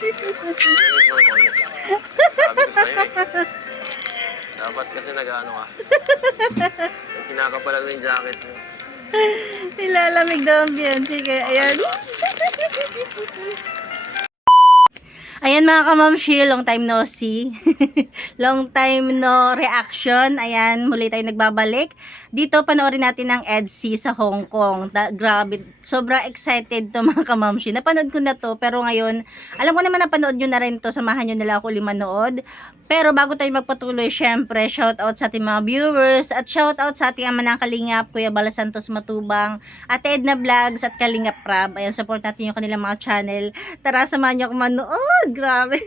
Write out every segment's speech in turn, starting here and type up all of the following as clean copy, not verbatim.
Sabi ko sa'yo eh. Dapat kasi nag-ano ka. Kinakapalan mo yung jacket mo. Nilalamig daw ang Beyonce. Kaya ayan. Ayan mga kamamshi, long time no see. Long time no reaction. Ayan, muli tayo nagbabalik. Dito panoorin natin ang EDC sa Hong Kong. Grabe, sobra excited to mga kamamshi. Napanood ko na to, pero ngayon, alam ko naman napanood nyo na rin to. Samahan nyo nila ako manood. Pero bago tayo magpatuloy, syempre, shoutout sa ating mga viewers at shoutout sa ating ama ng Kalingap, Kuya Bala Santos Matubang, Ate Edna Vlogs at Kalingap Prab. Ayan, support natin yung kanilang mga channel. Tara, samahan nyo ako manood. Grabe.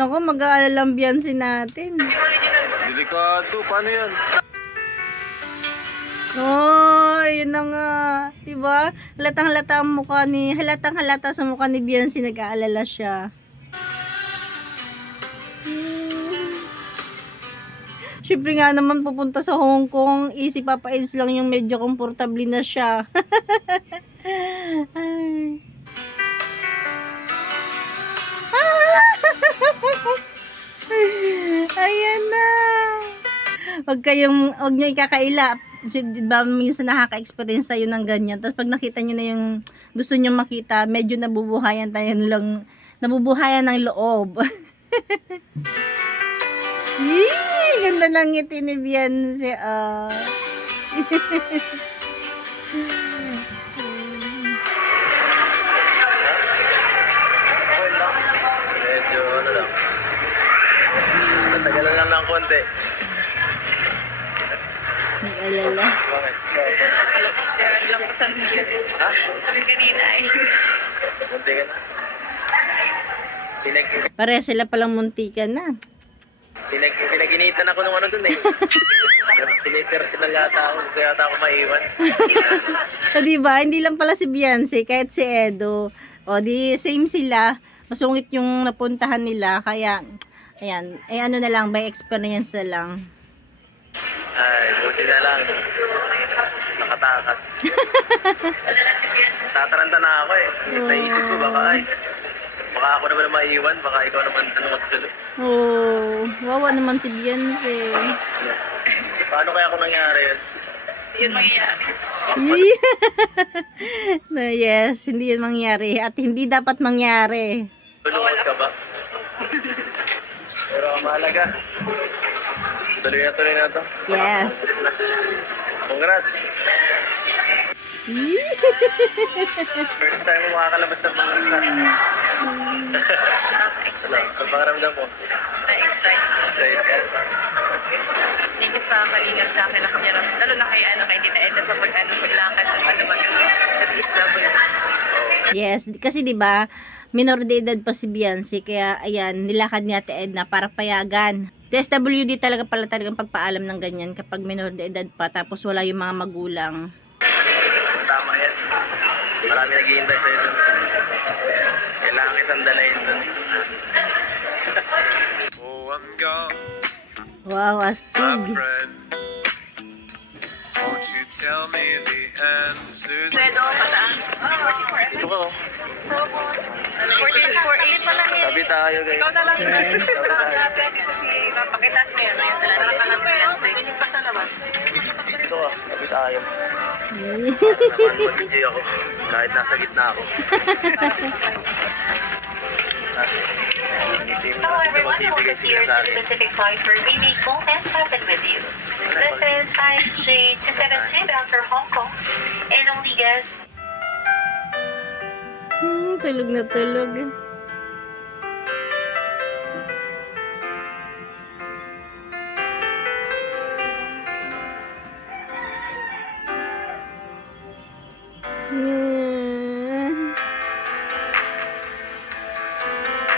Naku, mag-aalala ang Beyonce natin. Delikado, paano yan? Oh, yun na nga. Diba? Halatang-halata ang mukha ni, halatang-halata sa mukha ni Beyonce, nag-aalala siya. Siyempre nga naman pupunta sa Hong Kong, easy Papa Eds lang yung medyo komportable na siya. Ay. Ayan na. Huwag nyo ikakaila. Diba, minsan nakaka-experience tayo ng ganyan. Tapos pag nakita nyo na yung gusto nyo makita, medyo nabubuhayan ng loob. Yee! Ganda ng ngiti ni Beyonce. Medyo ano lang. Natagalan lang ng konti. Nag-alala. Bakit? Lampasan mo yun. Ha? Sabi kanina ay. Konti ka na. Pareha sila palang muntikan na. Pinaginitan ako ng ano dun eh. Pinag-tertinal yata ako. Kaya yata ako maiwan. So, diba? Hindi lang pala si Beyonce, kahit si Edo. O, di same sila. Masungit yung napuntahan nila. Kaya, ayan. Eh, ano na lang, by experience na lang. Ay, buti na lang. Nakatakas. Tataranta na ako eh. Naisip ko baka ako naman na maiwan. Baka ikaw naman magsulot. Oh, wawa naman si Beyonce. Paano kaya kung nangyari yun? Yun mangyayari. No, yes, hindi yun mangyari. At hindi dapat mangyari. Tulungan ka ba? Pero ang mahalaga, tuloy na to. Yes. Congrats. First time mo makakalabas ng mga isa. Nakaka-excite. Ano pakiramdam mo? Na-excite. Excited ka? Thank you sa kalingan sa akin na kanya. Lalo na kay Tita Edna sa paglakad ng DSW. Yes, kasi 'di ba, minor de edad pa si Beyonce, kaya ayan, nilakad ni Ate Edna para payagan. DSWD talaga pala talagang pagpaalam ng ganyan kapag minor de edad pa tapos wala yung mga magulang. Tama yan. Marami naghihintay sa'yo doon. Kailangan kitang dalayin doon. Oh, I'm gone, Wow, my astig. friend. Won't you tell me the answers? Fredo, pataan. Ito ka oh. 48 pa lang Tabi tayo guys. Ikaw na lang. Yes. Dito si Pakitas mo yan. Ayan, talaga lang yan. Yung pa sa labas. Ito ka. Tabi tayo. Naman mag-enjoy ako. Kahit nasa gitna ako. Hello everyone, welcome here to the Pacific Flight for Mimi Kong and Happen with you. This is IJ272 bound for Hong Kong and only guests Tulog na tulog.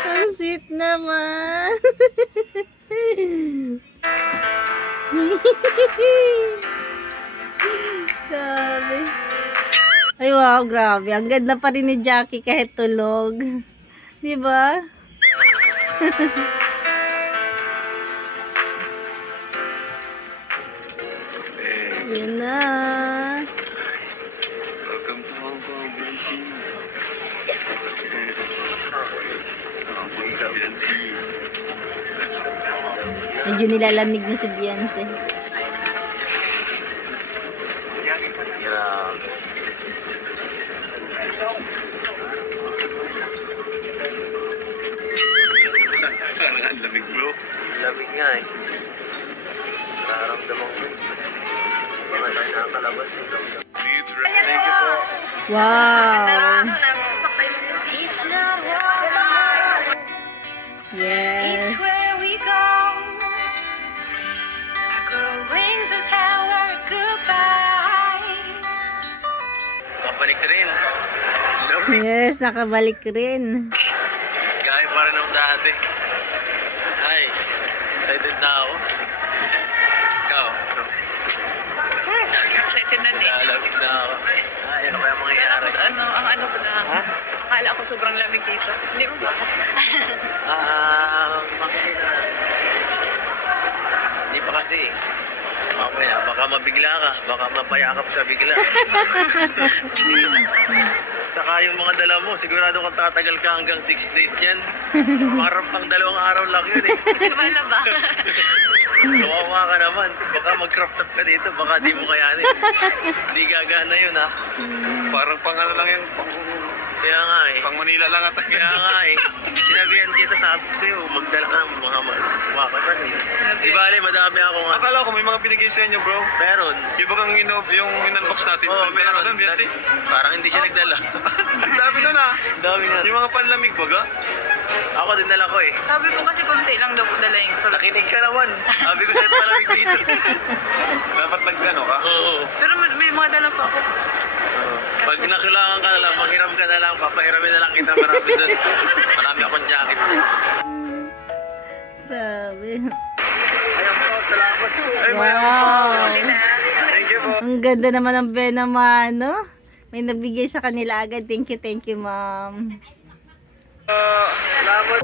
Ang sweet naman. Grabe. Ay wow, grabe. Ang ganda pa rin ni Jackie kahit tulog. 'Di ba? Yun na. Welcome to Hong Kong, Beyonce. Medyo nilalamig na si Beyonce. Grabe. Parang ang lamig, bro. Lamig nga eh. Nararamdaman ko. Mga tayo nakakalabas. Please, thank you po. Wow. Yes. It's where we go. I grow wings and tell her goodbye. Kapalik rin. Lamig. Yes, nakabalik rin. Gaya pa rin ng dati. Ay, excited na ako. Ikaw, Excited na din. lamig na ako. Ay, ano kaya mangyayari? Tapos ang ano ko na, Ha? akala ko sobrang lamig dito. Hindi mo ba? Makikita na. Hindi pa kasi. Mamaya, baka mabigla ka. Baka mapayakap sa bigla. Saka yung mga dala mo, sigurado kang tatagal ka hanggang 6 days yan. Parang pang 2 araw lang yun eh. Hindi ba na ba? Kawawa ka naman. Baka mag-crop top ka dito, baka di mo kayanin. Hindi gagana yun ha. Parang pang ano lang yan, Kaya nga eh. pang Manila lang at Kaya nga eh. Sinabihan kita, sabi ko sa'yo, magdala ka ng mga makatan eh. Di bale, madami akong ano. Akala ko may mga binigay sa inyo, bro. Meron. Yung bagang yung in-unbox natin. Oo, May dala ka doon, Beyonce? Parang hindi siya nagdala. Ang dami doon ah. Ang dami nga. Yung mga panlamig baga. Ako din dala ko eh. Sabi ko kasi konti lang daw dalayin ko. Nakinig ka naman. Sabi ko sa'yo malamig dito. Dapat nagano ka. Oo. Pero may mga dala pa ako. Pag nakailangan ka na lang, manghiram ka na lang, papahiramin na lang kita marami doon. Marami akong jacket. Grabe. Ayan po, salamat. Ay, Wow. Thank you po. Ang ganda naman ng Benamano. May nabigay sa kanila agad. Thank you, ma'am. Salamat.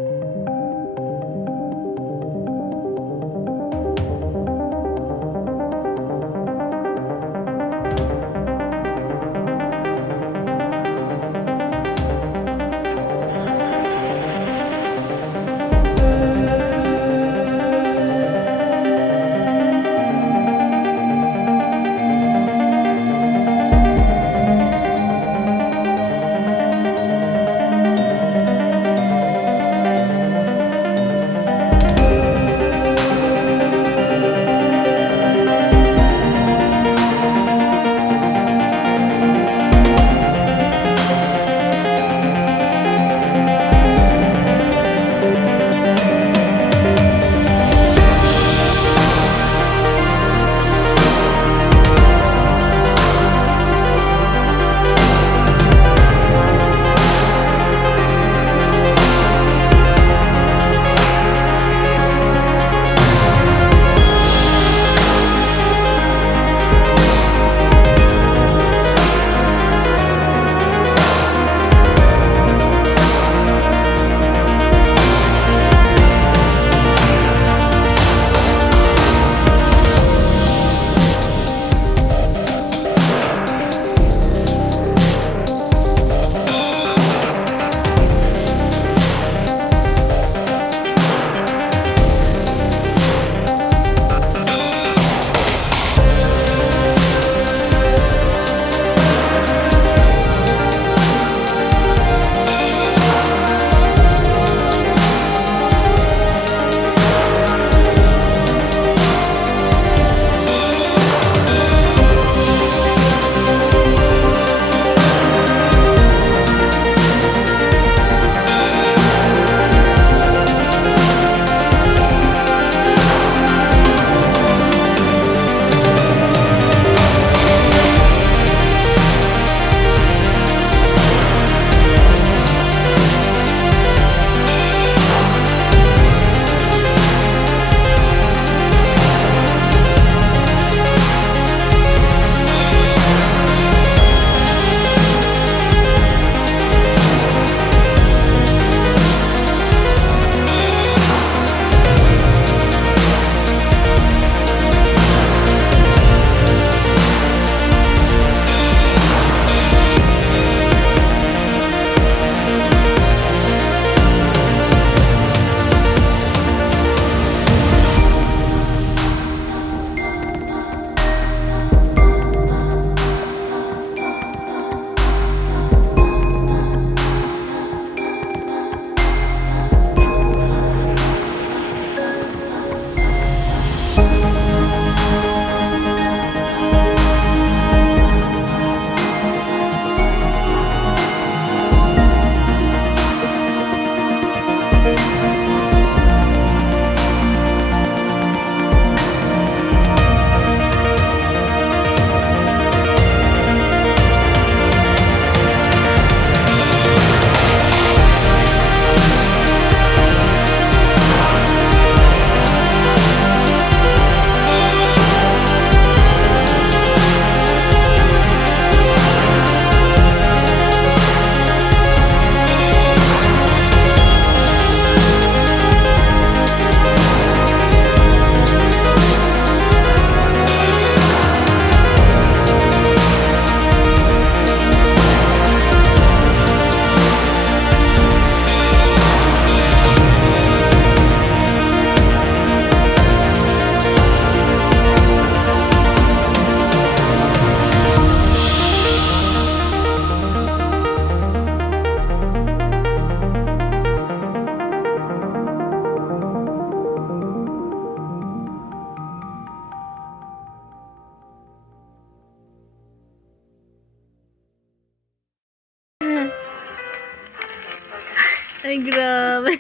Ay, grabe.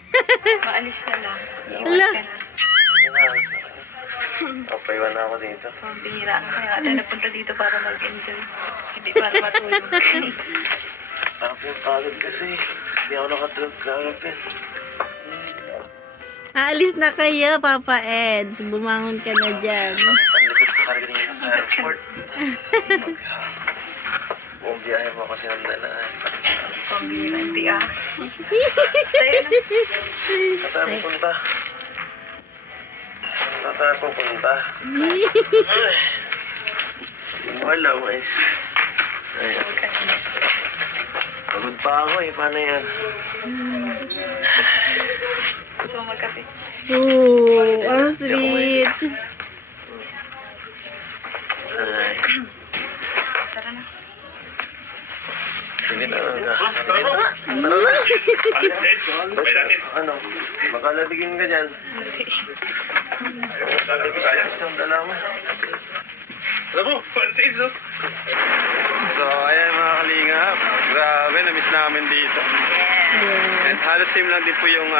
Maalis na lang. Ala. Papaiwan na ako dito. Pambihira. Kaya ate nagpunta dito para mag-enjoy. Hindi para matulog. Ako yung pagod kasi. Hindi ako nakatulog kagabi. Aalis na kayo, Papa Eds. Bumangon ka na dyan. Panlikod sa kanina sa airport. Buong biyahe mo kasi nandala. Pambihira. Hindi ah. Sa'yo na. Saan tayo pupunta? Saan tayo pupunta? Wala mo eh. Ay, pagod pa ako eh. Paano yan? Gusto mo magkape? Oh, ang sweet. Ay, Tara na. sige na. Sige na. Tara na. Ano? Baka labigin ka dyan. Labigin ang dala mo. So, ayan mga kalingap. Grabe, na-miss namin dito. And halos same lang din po yung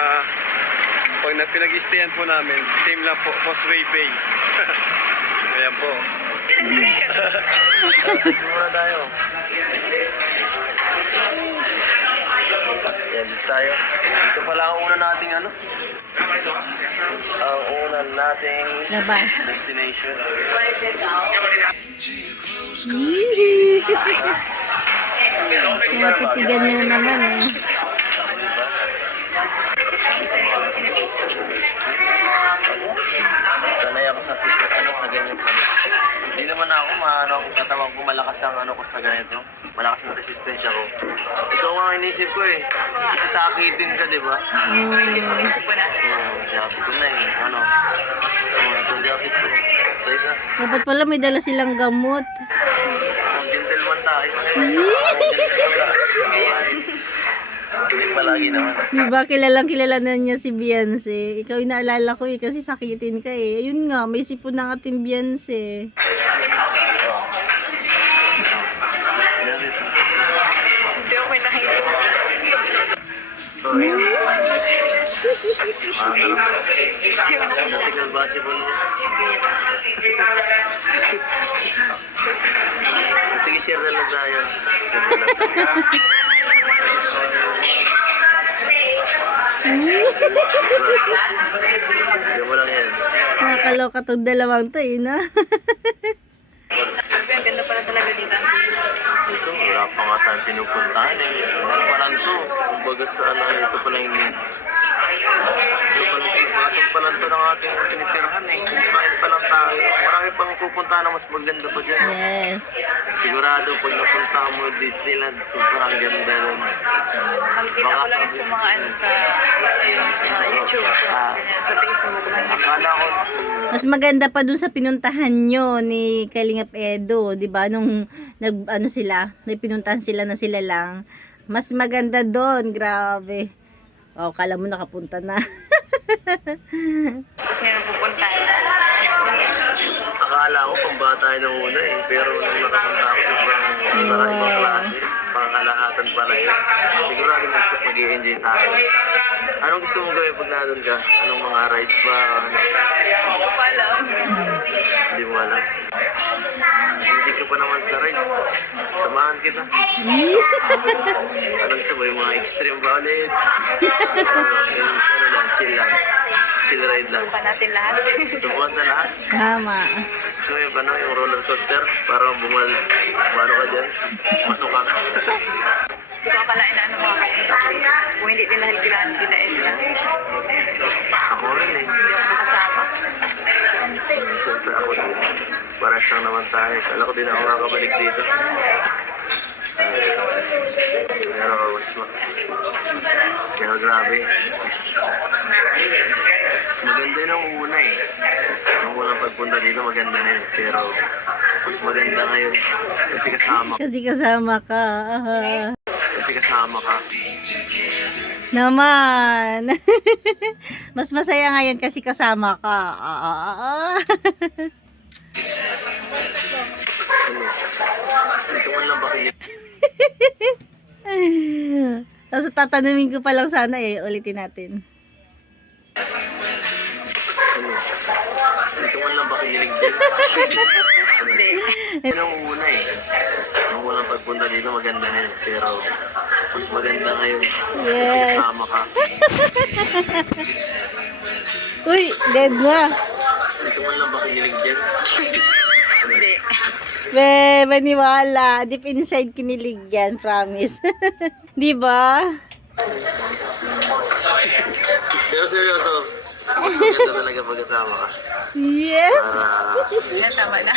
pag pinag-stayan po namin, same lang po, Causeway Bay. Ayan po. Sige muna tayo. Yan, dito tayo. Dito pala ang una nating ano? Ang una nating Labas. destination. Natitigan nyo naman eh. Sanay ako sa ano sa ganyan ano. Hindi naman ako maano kung tatawag ko malakas ang ano ko sa ganito. Malakas ang resistensya ko. Ikaw nga ang inisip ko eh. Isasakitin ka, di ba? Isip ko na. Japit ko na eh. Ano? Itong japit ko. So isa. Dapat pala may dala silang gamot. Ang gentleman tayo. Hindi palagi naman. Di ba kilalang kilala na niya si Beyonce? Ikaw yung naalala ko eh, kasi sakitin ka eh. Ayun nga, may sipon ng ating Beyonce. Hindi ako may nakita. So, yun. Signal possible mo. Sige, share na lang tayo. Sige mo lang yan. Nakakaloka tong dalawang to eh, no? Ang ganda pala talaga dito. Ito, wala pa nga tayong pinupuntahan eh. Parang to, kumbaga sa ano, ito pala yung basong pa lang to ng ating tinitirhan eh. Kain pa lang tayo. Marami pang pupuntahan na mas maganda pa dyan. Yes. Sigurado pag napunta mo Disneyland, sobrang ganda nun. Makikita ko lang sa mga ano sa YouTube. Sa Facebook. Akala ko, Mas maganda pa dun sa pinuntahan nyo ni Kalingap Edo, 'di ba? Nung pinuntahan sila na sila lang. Mas maganda doon, grabe. Oh, kala mo nakapunta na. Kasi nga pupunta. akala ko pang bata nung una eh. Pero nung nakapunta ako sobrang sarang ibang klase. Pangkalahatan pala yun. Sigurado mag-i-enjoy tayo. Anong gusto mong gawin pag nandun ka? Anong mga rides ba? Hindi ko pa alam. Hindi mo alam. Hindi ka pa naman sa rides. Samahan kita. Anong gusto mo? Yung mga extreme ba ulit? Yung ano lang, chill lang. Chill ride lang. Subukan natin lahat. Subukan na lahat. Tama. So yung ano, yung roller coaster, para umano ka dyan, masuka ka. Hindi ko akalain na ano mga kung hindi din dahil kailangan kita Edna. Ako rin eh. Hindi ako makasama. Siyempre ako din. Parang siyang naman tayo. Kala ko din ako makabalik dito. Pero pero grabe. Maganda yung una eh. Nung unang pagpunta dito maganda na yun. Pero mas maganda ngayon. Kasi kasama Kasi kasama ka. Kasi kasama ka. Naman. Mas masaya ngayon kasi kasama ka. Ano? Dito man lang bakit Tapos tatanungin ko pa lang sana eh. Ulitin natin. Ano? Hindi ka man lang ba kinilig din? Hindi. Yan ang una eh. Ang unang pagpunta dito maganda na yun. Pero mas maganda ngayon. Yes. Kasama ka. Uy, dead na. Hindi ka man lang ba kinilig din? Hindi. Be, maniwala. Deep inside kinilig yan, promise. Di ba? Pero seryoso. Maganda talaga pagkasama ka. Yes. Para Yan, tama na.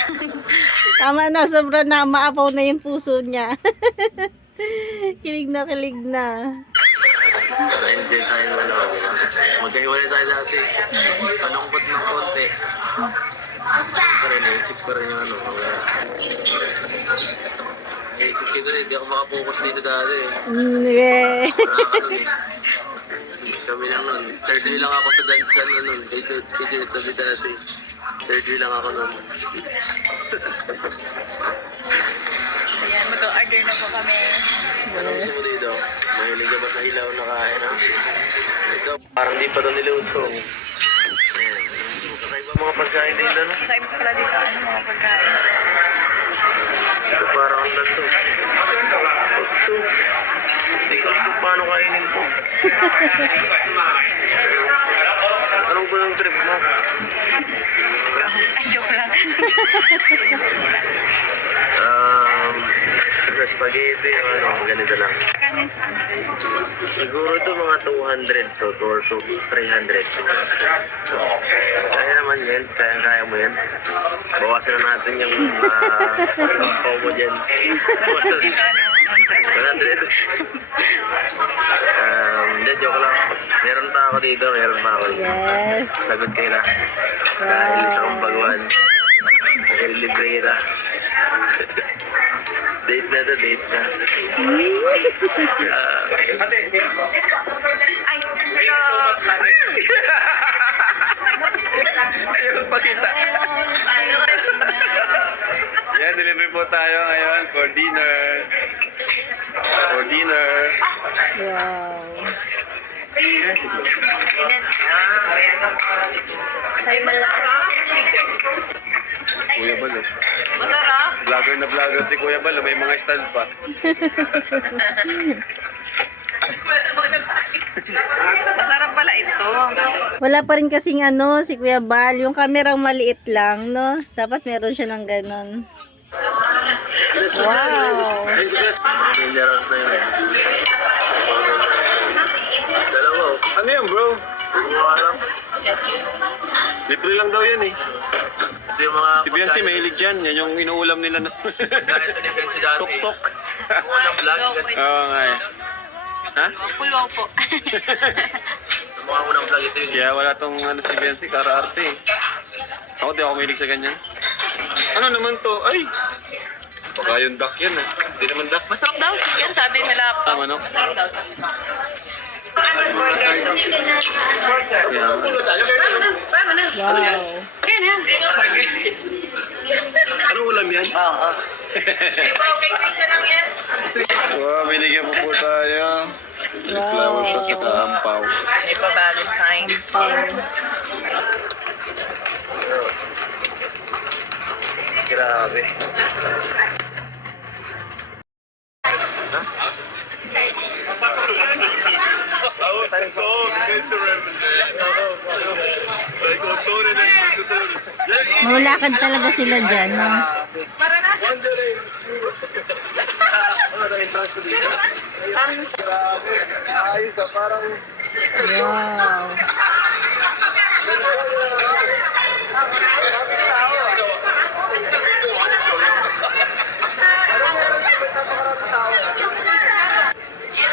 Tama na, sobrang na. Maapaw na yung puso niya. Kilig na. enjoy tayo ng dalawa. Magkahiwalay tayo dati. Malungkot ng konti. Naisip ko rin yung ano. Naisip ko rin, hindi ako makapokus dito dati. Yeah. Nakakanon eh. Kami lang nun. Third wheel lang ako sa dance nun. Kay tabi dati. Third wheel lang ako nun. Ayan, mag-order na po kami. Anong gusto mo dito? Mahilig ka ba sa hilaw na kain ha? Ikaw, parang di pa ito niluto. Ayan. Kakaiba mga pagkain dito, no? Kaya pala dito, ano mga pagkain. Ito parang ang lanto. Ito. Hindi ko alam kung paano kainin ko. Anong ba yung trip mo? Ay, joke lang. Spaghetti, ano, ganito lang. Kanin sa ano? Siguro ito mga 200 to or 300. Kaya naman yan, kaya mo yan. Bawasan na natin yung promo dyan. Dito, ano? 100. Hindi, joke lang. Meron pa ako dito, meron pa ako dito. Yes. Sagot kayo na. Dahil sa kumbaguan. Dahil libre kita. Date na to, date na. Ay, hello. Ayun, pakita. Yan, delivery po tayo ngayon for dinner. For dinner. Wow. Kuya Bal eh. Masarap. Vlogger na vlogger si Kuya Bal. May mga stand pa. Masarap pala ito. Wala pa rin kasing ano, si Kuya Bal. Yung kamerang maliit lang, no? Dapat meron siya ng ganon. Wow. Minerals na yun eh. Dalawa. Ano yan bro? Hindi ko alam. Libre lang daw yan eh. Ito yung mga Si Biancy mahilig dyan. Yan yung inuulam nila na. pagkain sa defense dati. Tuk-tuk. Yung unang vlog. Oo nga eh. Ha? Pulwaw po. Yung mga unang vlog ito yun. Kaya wala tong ano, si Biancy, kara-arte eh. Ako di ako mahilig sa ganyan. Ano naman to? Ay! Baka yung duck yan ah. Hindi naman duck. Masarap daw. Yan sabi nila. Tama no? Masarap daw. Kaya, Paano na? Wow. Kaya na. Anong ulam yan? Oo. Wow, kay Chris na lang yan. wow, binigyan po po tayo. Flower pa sa kaampaw. May pa Valentine. Grabe. Maulakad talaga sila dyan, no? Wow.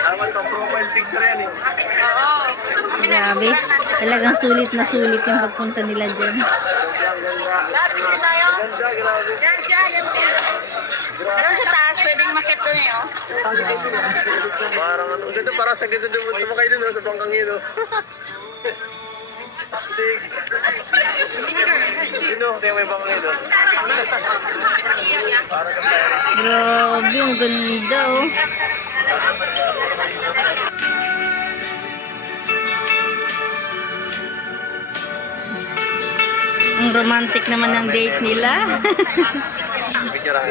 Tawag ka profile picture yan eh. Grabe. Talagang sulit na sulit yung pagpunta nila dyan. Ganda, grabe. Pero sa taas, pwedeng makit doon yun. Parang ano, ganda para sa ganda doon sumakay doon no, sa bangkang yun no. Sig. Sino? Kaya may bangkang yun no. Grabe, ang ganda, oh. Ang romantic naman ng date nila. Picture ako.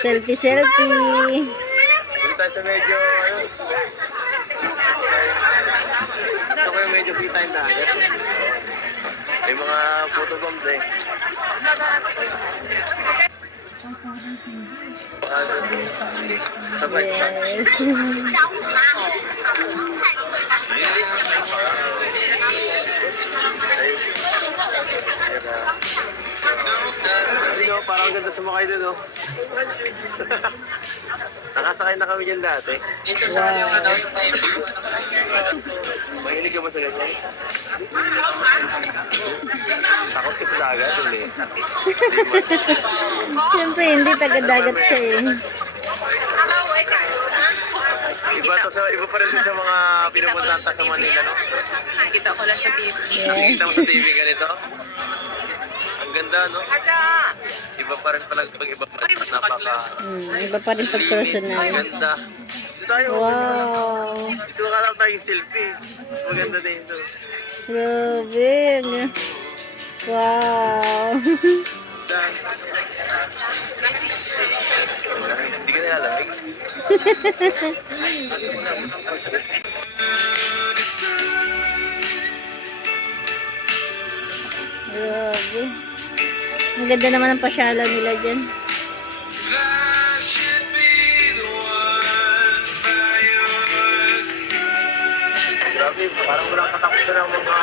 Selfie, selfie. Punta sa medyo, ano? Gusto ko yung medyo free time na agad. May mga photo bombs eh. Sabay. Yes. Sabi ko, parang ganda sumakay dun, no? Nakasakay na kami dyan dati. Wow. Mahilig ka ba sa ganyan? Takot si Padagat, hindi. Siyempre, hindi. Taga-dagat siya eh. Iba pa rin sa mga pinupuntahan sa Manila, no? Nakita ko lang sa TV. Yes. Nakikita mo sa TV ganito? Ang ganda, no? Iba pa rin pala pag iba pa rin. Napaka... Iba pa rin pag Ang personal. ganda. Dito tayo. Wow. Dito ka lang tayong selfie. Maganda din ito. Grabe. Wow. Hindi ka nilalamig. Grabe. Ang ganda naman ng pasyalan nila dyan. Grabe, parang walang katakutan ng mga...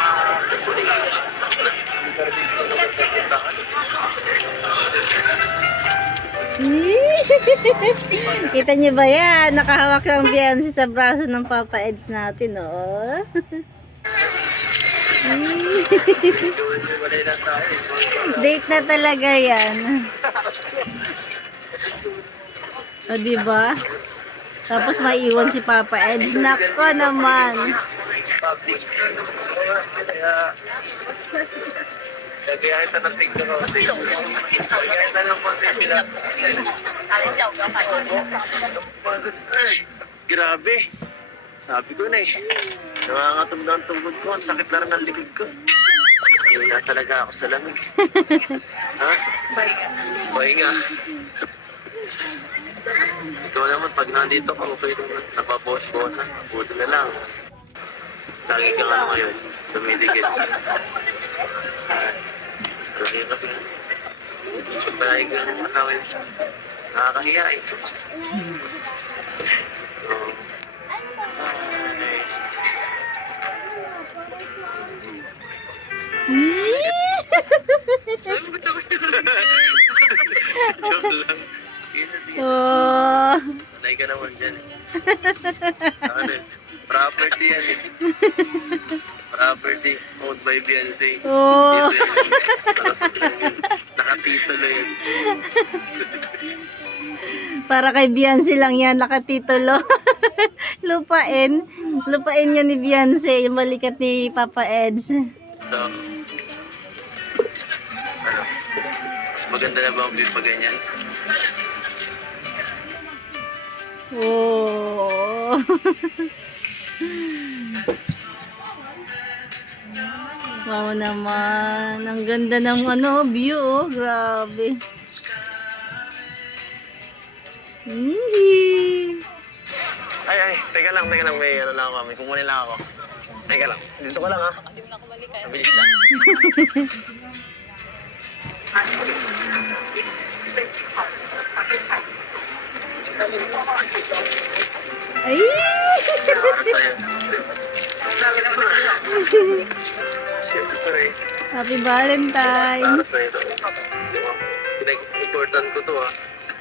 Kita niyo ba yan? Nakahawak ng Beyonce sa braso ng Papa Eds natin, oh. Date na talaga yan. O, diba? Tapos maiiwan si Papa Eds. Nako naman. Kaya kita ng tignan ko. Kaya kita ng konti sila. Grabe. Sabi ko na eh. Nangangatog na ang tungkod ko. Ang sakit na rin ang likod ko. Hindi na talaga ako sa lamig. Ha? Bye nga. Gusto ko naman pag nandito ka, okay naman. Napapos-posan. Buti na lang. Lagi kang ano ngayon. Dumidikit. Lagi kasi. Lagi kang kasama yun. Nakakahiya eh. So, next. Joke lang. Oh. Sanay ka naman dyan eh. Ano, property yan eh. Property owned by Beyonce. Oh. Dito yun. Nakasot lang yun. Nakatitulo yun. Para kay Beyonce lang yan, nakatitulo. Lupain. Lupain niya ni Beyonce, yung balikat ni Papa Eds. So, ano, mas maganda na ba ang view pag ganyan? Oh. Wow naman. Ang ganda ng ano, view, oh. Grabe. Ay, teka lang, may ano lang ako, may kukunin lang ako. Teka lang, dito ka lang ha. Mabilis lang. Ay! Para sa'yo. Siyempre, Happy para Valentine's. sa'yo to. Pinag-important ko to ha.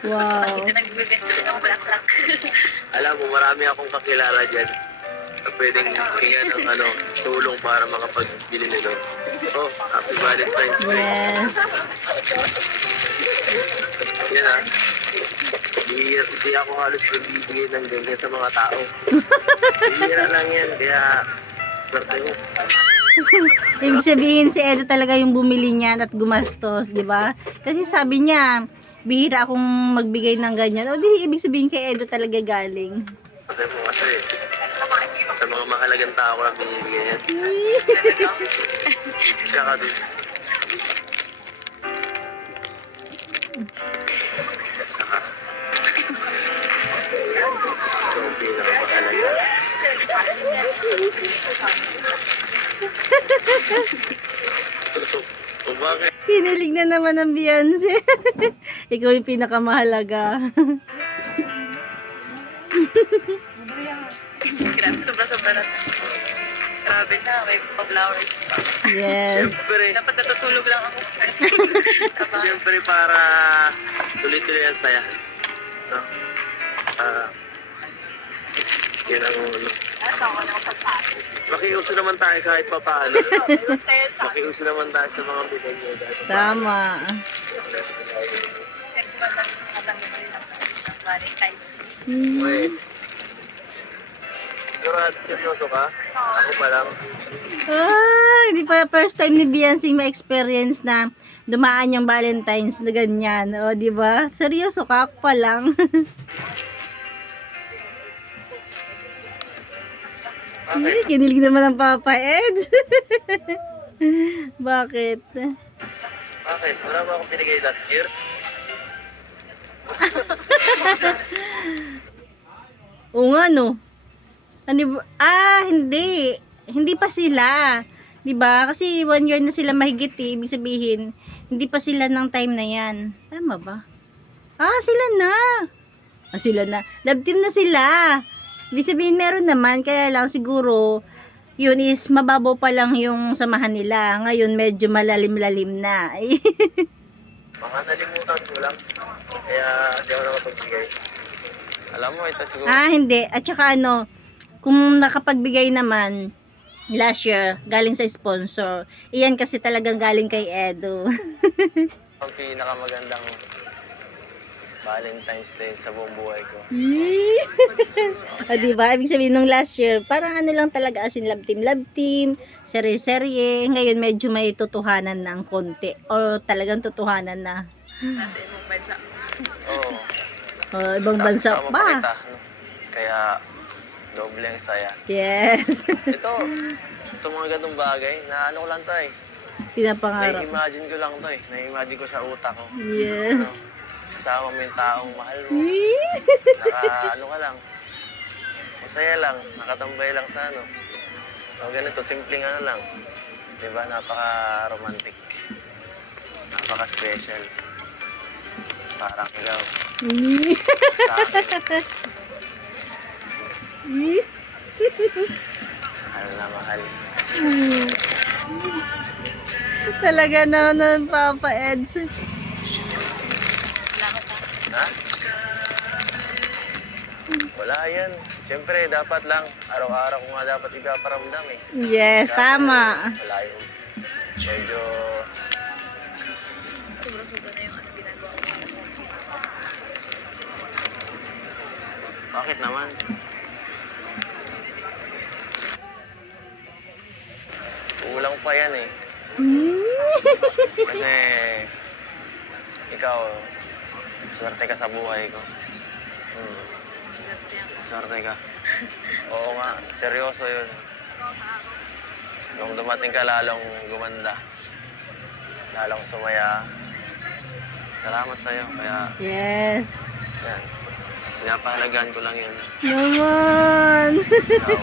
Wow. Nagbibenta din ng bulaklak. Alam mo, marami akong kakilala dyan na pwedeng hingan ng ano, tulong para makapagbili nito. Oh, Happy Valentine's Day. Yes. Yan ha. Hindi ako halos nagbibigay ng ganyan sa mga tao. Bihira lang yan, kaya swerte mo. Ibig sabihin si Edo talaga yung bumili niyan at gumastos, di ba? Kasi sabi niya, bihira akong magbigay ng ganyan. O di ibig sabihin kay Edo talaga galing. Sabi mo kasi, sa mga mahalagang tao ko lang binibigyan yan. Tsaka dun. Saka, ito ang pinakamahalaga. O bakit? Pinilig na naman ng Beyonce. Ikaw yung pinakamahalaga. Grabe, sobra-sobra na. Grabe na, may pa-flowers pa. Yes. Siyempre, Dapat natutulog lang ako. siyempre para tuloy-tuloy ang saya. No? Yan ang ano. Makiuso naman tayo kahit pa paano. Makiuso naman tayo sa mga bigay niyo. Tama. Wait. Sigurado seryoso ka? Ako pa lang. Ah, hindi pa first time ni Beyonce ma-experience na dumaan yung Valentine's na ganyan. O, di ba? Seryoso ka? Ako pa lang. Ay, kinilig naman ng Papa Eds. Bakit? Bakit? Wala ba akong pinigay last year? Oo nga, no? Hindi. Hindi pa sila. 'Di ba? Kasi 1 year na sila mahigit eh. Ibig sabihin, hindi pa sila ng time na yan. Tama ba? Sila na. Sila na. Love team na sila. Ibig sabihin, meron naman. Kaya lang siguro, yun is mababaw pa lang yung samahan nila. Ngayon, medyo malalim-lalim na. Mga nalimutan ko lang. Kaya hindi ako nakapagbigay. Alam mo, ito siguro. Hindi. At saka kung nakapagbigay naman, last year, galing sa sponsor. Iyan kasi talagang galing kay Edo. Ang pinakamagandang Valentine's Day sa buong buhay ko. Diba? Ibig sabihin nung last year, parang ano lang talaga as in love team, serye-serye. Ngayon medyo may totohanan ng konti. O talagang totohanan na. Nasa ibang bansa. Oo. Ibang bansa Tapos pa. mapakita, no? Kaya, doble ang saya. Yes. Ito mga ganung bagay, na ano ko lang to eh. Pinapangarap. Na-imagine ko lang to eh. Na-imagine ko sa utak ko. Yes. Kasama mo yung taong mahal mo. Ano ka lang. Masaya lang. Nakatambay lang sa ano. So ganito, simpleng ano lang. Diba? Napaka-romantic. Napaka-special. Parang ikaw. Sa akin. Mahal na mahal. Talaga naman Papa Eds. Ha? Wala yan. Siyempre, dapat lang. Araw-araw ko nga dapat ipaparamdam eh. Yes, tama. Wala yung medyo... Sobra-sobra na yung ginagawa ko. Bakit naman? Kulang pa yan eh. Kasi ikaw, swerte ka sa buhay ko. Swerte ka. Oo nga, seryoso yun. Nung dumating ka lalong gumanda. Lalong sumaya. Salamat sa'yo. Kaya, Yes. yan. Pinapahalagaan ko lang yun. Naman. Ikaw.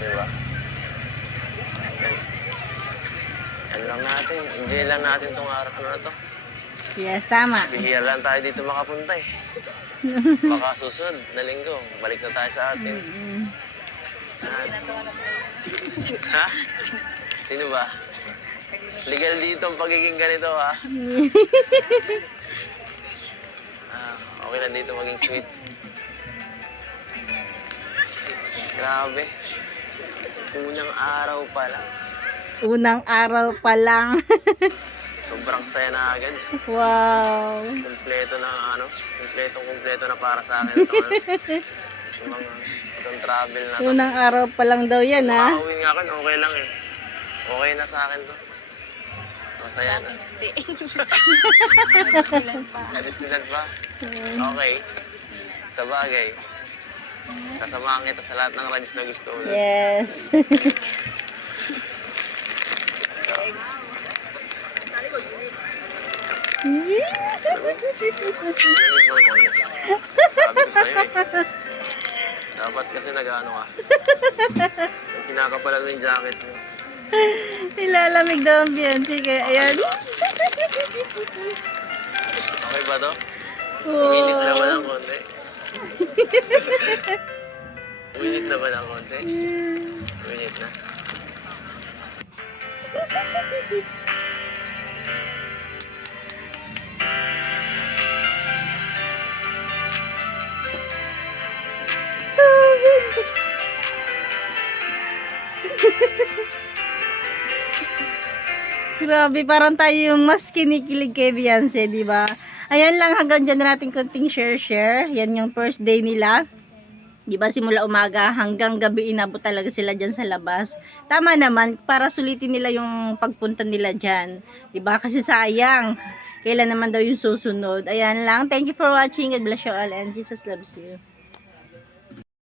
Diba? Yan. Yan lang natin. Enjoy lang natin itong araw na to. Yes, tama. Bihira lang tayo dito makapunta eh. Baka susunod na linggo, balik na tayo sa atin. Ha? Sino ba? Legal dito ang pagiging ganito ha? Okay na dito maging sweet. Grabe. Unang araw pa lang. Unang araw pa lang. Sobrang saya na agad. Wow. Kompleto na kompleto na para sa akin ito. Yung mga itong travel na to. Unang araw pa lang daw yan, ha? Makauwi nga akin, okay lang eh. Okay na sa akin to. Masaya na. Hindi. Disneyland pa. Disneyland pa? Okay. Sa bagay. Sasamahan kita sa lahat ng rides na gusto mo. Yes. Sabi ko sa'yo eh. Dapat kasi nag-ano ka. Kinakapalan mo yung jacket mo. Nilalamig daw ang Beyonce kaya ayan. Okay ba to? Uminit na ba Wow. ng konti? Uminit na ba ng konti? Uminit na. Grabe, parang tayo yung mas kinikilig kay Beyonce, di ba? Ayan lang, hanggang dyan na natin konting share. Yan yung first day nila. Di ba, simula umaga hanggang gabi inabot talaga sila dyan sa labas. Tama naman, para sulitin nila yung pagpunta nila dyan. Di ba? Kasi sayang. Kailan naman daw yung susunod. Ayan lang. Thank you for watching. God bless you all and Jesus loves you.